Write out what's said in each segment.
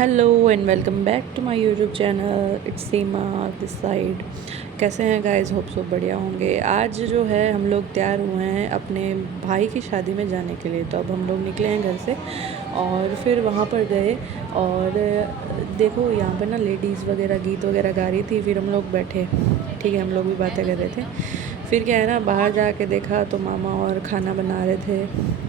Hello and welcome back to my YouTube channel. It's Seema this side. कैसे हैं guys? Hope so बढ़िया होंगे। आज जो है हम लोग तैयार हुए हैं अपने भाई की शादी में जाने के लिए। तो अब हम लोग निकले हैं घर से और फिर वहाँ पर गए और देखो यहाँ पर ना लेडीज़ वगैरह गीत वगैरह गा रही थी। फिर हम लोग बैठे, ठीक है, हम लोग भी बातें कर रहे थे। फिर क्या है ना, बाहर जाके देखा तो मामा और खाना बना रहे थे,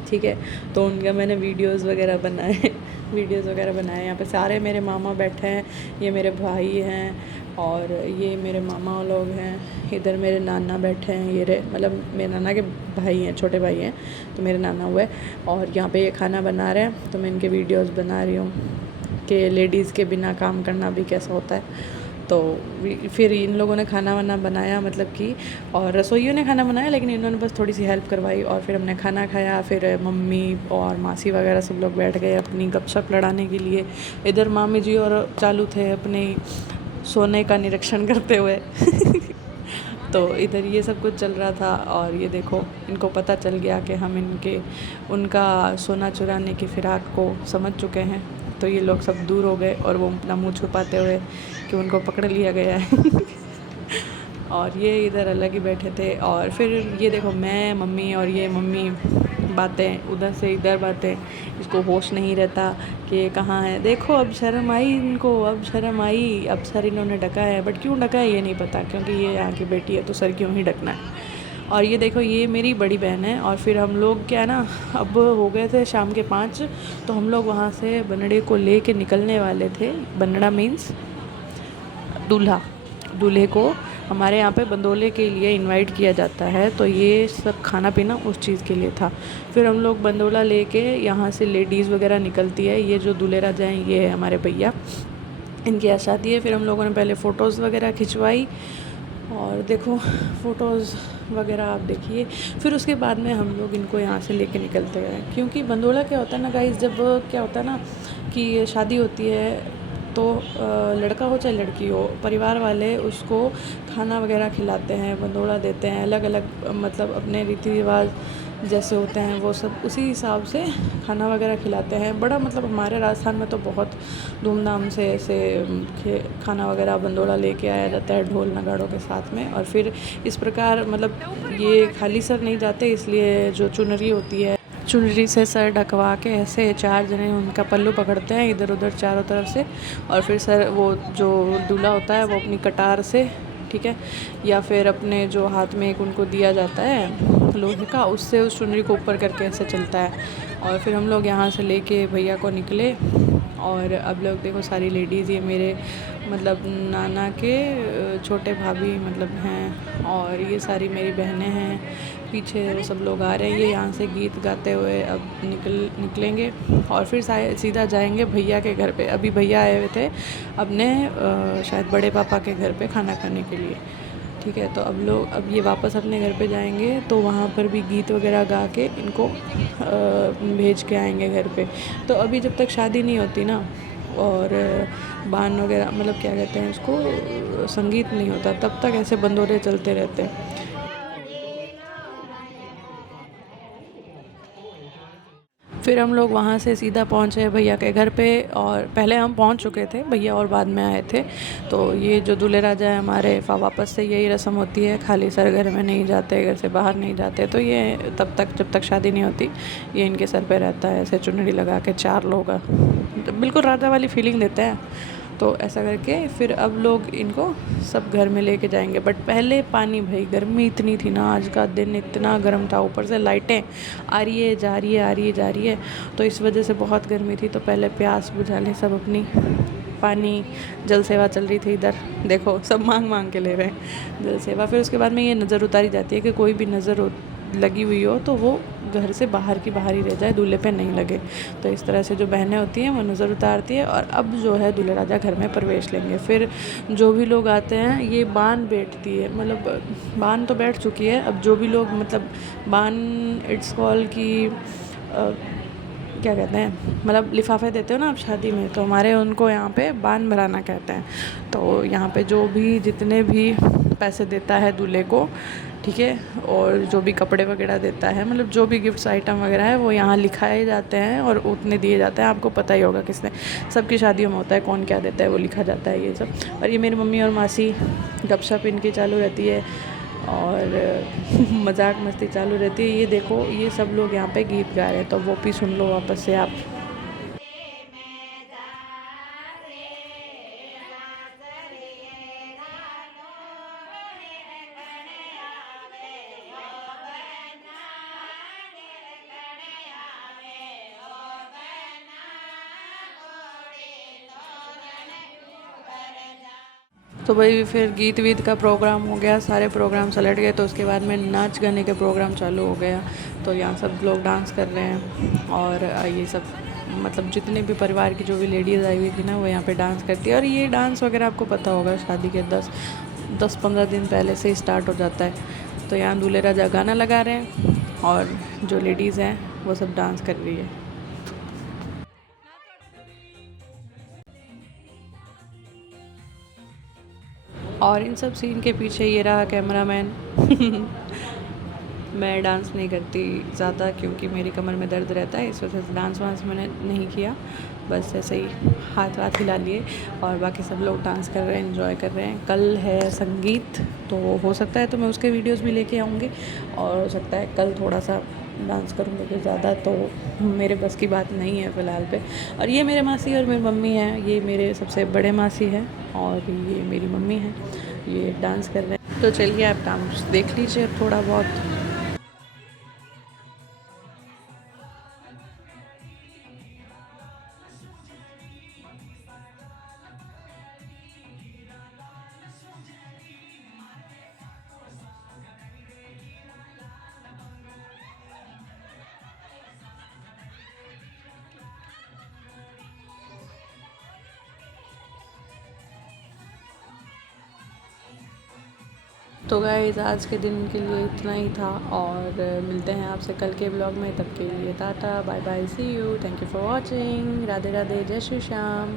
ठीक है। तो उनका मैंने वीडियोस वगैरह बनाए वीडियोस वगैरह बनाए। यहाँ पे सारे मेरे मामा बैठे हैं, ये मेरे भाई हैं और ये मेरे मामा लोग हैं। इधर मेरे नाना बैठे हैं, ये मतलब मेरे नाना के भाई हैं, छोटे भाई हैं, तो मेरे नाना हुए। और यहाँ पे ये खाना बना रहे हैं तो मैं इनके वीडियोस बना रही हूँ कि लेडीज़ के बिना काम करना भी कैसा होता है। तो फिर इन लोगों ने खाना वाना बनाया, मतलब कि, और रसोइयों ने खाना बनाया, लेकिन इन्होंने बस थोड़ी सी हेल्प करवाई। और फिर हमने खाना खाया। फिर मम्मी और मासी वगैरह सब लोग बैठ गए अपनी गपशप लड़ाने के लिए। इधर मामी जी और चालू थे अपने सोने का निरीक्षण करते हुए तो इधर ये सब कुछ चल रहा था। और ये देखो, इनको पता चल गया कि हम उनका सोना चुराने की फ़िराक को समझ चुके हैं। तो ये लोग सब दूर हो गए और वो अपना मुंह छुपाते हुए कि उनको पकड़ लिया गया है और ये इधर अलग ही बैठे थे। और फिर ये देखो, मैं मम्मी और ये मम्मी बातें उधर से इधर बातें, इसको होश नहीं रहता कि ये कहाँ है। देखो अब शर्म आई इनको, अब शर्म आई। अब सर इन्होंने ढका है, बट क्यों ढका है ये नहीं पता, क्योंकि ये यहाँ की बेटी है तो सर क्यों ही ढकना है। और ये देखो, ये मेरी बड़ी बहन है। और फिर हम लोग क्या है ना, अब हो गए थे शाम के 5, तो हम लोग वहाँ से बनड़े को ले के निकलने वाले थे। बनड़ा मीन्स दूल्हा। दूल्हे को हमारे यहाँ पे बंदोले के लिए इनवाइट किया जाता है, तो ये सब खाना पीना उस चीज़ के लिए था। फिर हम लोग बंदोला लेके यहाँ से लेडीज़ वगैरह निकलती है। ये जो दूल्हे राजा हैं ये है हमारे भैया, इनकी आज शादी है। फिर हम लोगों ने पहले फ़ोटोज़ वगैरह खिंचवाई और देखो फ़ोटोज़ वगैरह आप देखिए। फिर उसके बाद में हम लोग इनको यहाँ से लेके निकलते गए, क्योंकि बंदोला क्या होता है ना गाइस, जब क्या होता है ना कि शादी होती है तो लड़का हो चाहे लड़की हो, परिवार वाले उसको खाना वगैरह खिलाते हैं, बंदोला देते हैं, अलग अलग मतलब अपने रीति रिवाज जैसे होते हैं वो सब उसी हिसाब से खाना वगैरह खिलाते हैं। बड़ा मतलब हमारे राजस्थान में तो बहुत धूमधाम से ऐसे खाना वगैरह बंदोला लेके आया जाता है ढोल नगाड़ों के साथ में। और फिर इस प्रकार मतलब ये खाली सर नहीं जाते, इसलिए जो चुनरी होती है, चुनरी से सर ढकवा के ऐसे 4 जने उनका पल्लू पकड़ते हैं इधर उधर चारों तरफ से। और फिर सर वो जो दूल्हा होता है वो अपनी कटार से, ठीक है, या फिर अपने जो हाथ में एक उनको दिया जाता है लोहे का, उससे उस चुनरी को ऊपर करके ऐसे चलता है। और फिर हम लोग यहाँ से लेके भैया को निकले। और अब लोग देखो, सारी लेडीज़ ये मेरे मतलब नाना के छोटे भाभी मतलब हैं, और ये सारी मेरी बहनें हैं। पीछे वो सब लोग आ रहे हैं, ये यहाँ से गीत गाते हुए अब निकलेंगे और फिर सीधा जाएंगे भैया के घर पे। अभी भैया आए हुए थे अपने शायद बड़े पापा के घर पे खाना खाने के लिए, ठीक है। तो अब ये वापस अपने घर पे जाएंगे, तो वहाँ पर भी गीत वगैरह गा के इनको भेज के आएंगे घर पे। तो अभी जब तक शादी नहीं होती ना, और बान वगैरह मतलब क्या कहते हैं इसको, संगीत नहीं होता, तब तक ऐसे बंदोरे चलते रहते हैं। फिर हम लोग वहाँ से सीधा पहुँचे भैया के घर पे, और पहले हम पहुँच चुके थे, भैया और बाद में आए थे। तो ये जो दूल्हे राजा है हमारे, वापस से यही रस्म होती है, खाली सर घर में नहीं जाते, घर से बाहर नहीं जाते। तो ये तब तक जब तक शादी नहीं होती ये इनके सर पे रहता है, ऐसे चुनरी लगा के 4 लोग, बिल्कुल राजा वाली फीलिंग देते हैं। तो ऐसा करके फिर अब लोग इनको सब घर में लेके जाएंगे। बट पहले पानी, भाई गर्मी इतनी थी ना, आज का दिन इतना गर्म था, ऊपर से लाइटें आ रही है जा रही है, आ रही है जा रही है, तो इस वजह से बहुत गर्मी थी। तो पहले प्यास बुझा लें सब अपनी। पानी, जल सेवा चल रही थी इधर, देखो सब मांग मांग के ले रहे हैं जल सेवा। फिर उसके बाद में ये नज़र उतारी जाती है कि कोई भी नज़र लगी हुई हो तो वो घर से बाहर की बाहर ही रह जाए, दूल्हे पे नहीं लगे। तो इस तरह से जो बहनें होती हैं वो नज़र उतारती है। और अब जो है दूल्हे राजा घर में प्रवेश लेंगे। फिर जो भी लोग आते हैं ये बान बैठती है, मतलब बान तो बैठ चुकी है, अब जो भी लोग मतलब बान इट्स कॉल की क्या कहते हैं, मतलब लिफाफे देते हो ना आप शादी में, तो हमारे उनको यहाँ पे बान भराना कहते हैं। तो यहाँ पे जो भी जितने भी पैसे देता है दूल्हे को, ठीक है, और जो भी कपड़े वगैरह देता है, मतलब जो भी गिफ्ट्स आइटम वगैरह है वो यहाँ लिखाए जाते हैं और उतने दिए जाते हैं। आपको पता ही होगा किसने, सबकी शादियों में होता है, कौन क्या देता है वो लिखा जाता है ये सब। और ये मेरी मम्मी और मासी गपशप इनकी चालू रहती है और मजाक मस्ती चालू रहती है। ये देखो ये सब लोग यहाँ पे गीत गा रहे हैं, तो वो भी सुन लो वापस से आप। तो भाई फिर गीत वीत का प्रोग्राम हो गया, सारे प्रोग्राम सलट गए, तो उसके बाद में नाच गाने के प्रोग्राम चालू हो गया। तो यहाँ सब लोग डांस कर रहे हैं और ये सब मतलब जितने भी परिवार की जो भी लेडीज़ आई हुई थी ना, वो यहाँ पे डांस करती है। और ये डांस वगैरह आपको पता होगा शादी के 10-15 दिन पहले से ही स्टार्ट हो जाता है। तो यहाँ दूल्हे राजा गाना लगा रहे हैं और जो लेडीज़ हैं वो सब डांस कर रही है। और इन सब सीन के पीछे ये रहा कैमरामैन। मैं डांस नहीं करती ज़्यादा क्योंकि मेरी कमर में दर्द रहता है, इस वजह से डांस वांस मैंने नहीं किया। बस ऐसे ही हाथ वाथ हिला लिए और बाकी सब लोग डांस कर रहे हैं, एंजॉय कर रहे हैं। कल है संगीत, तो हो सकता है तो मैं उसके वीडियोस भी लेके आऊँगी और हो सकता है कल थोड़ा सा डांस करूँ, लेकिन ज़्यादा तो मेरे बस की बात नहीं है फ़िलहाल पे। और ये मेरे मासी और मेरी मम्मी हैं, ये मेरे सबसे बड़े मासी हैं और ये मेरी मम्मी हैं, ये डांस कर रहे हैं। तो चलिए आप डांस देख लीजिए थोड़ा बहुत। तो गाइस आज के दिन के लिए इतना ही था और मिलते हैं आपसे कल के ब्लॉग में। तब के लिए tata bye bye, see you, thank you for watching, Radhe Radhe, Jai Shri Shyam.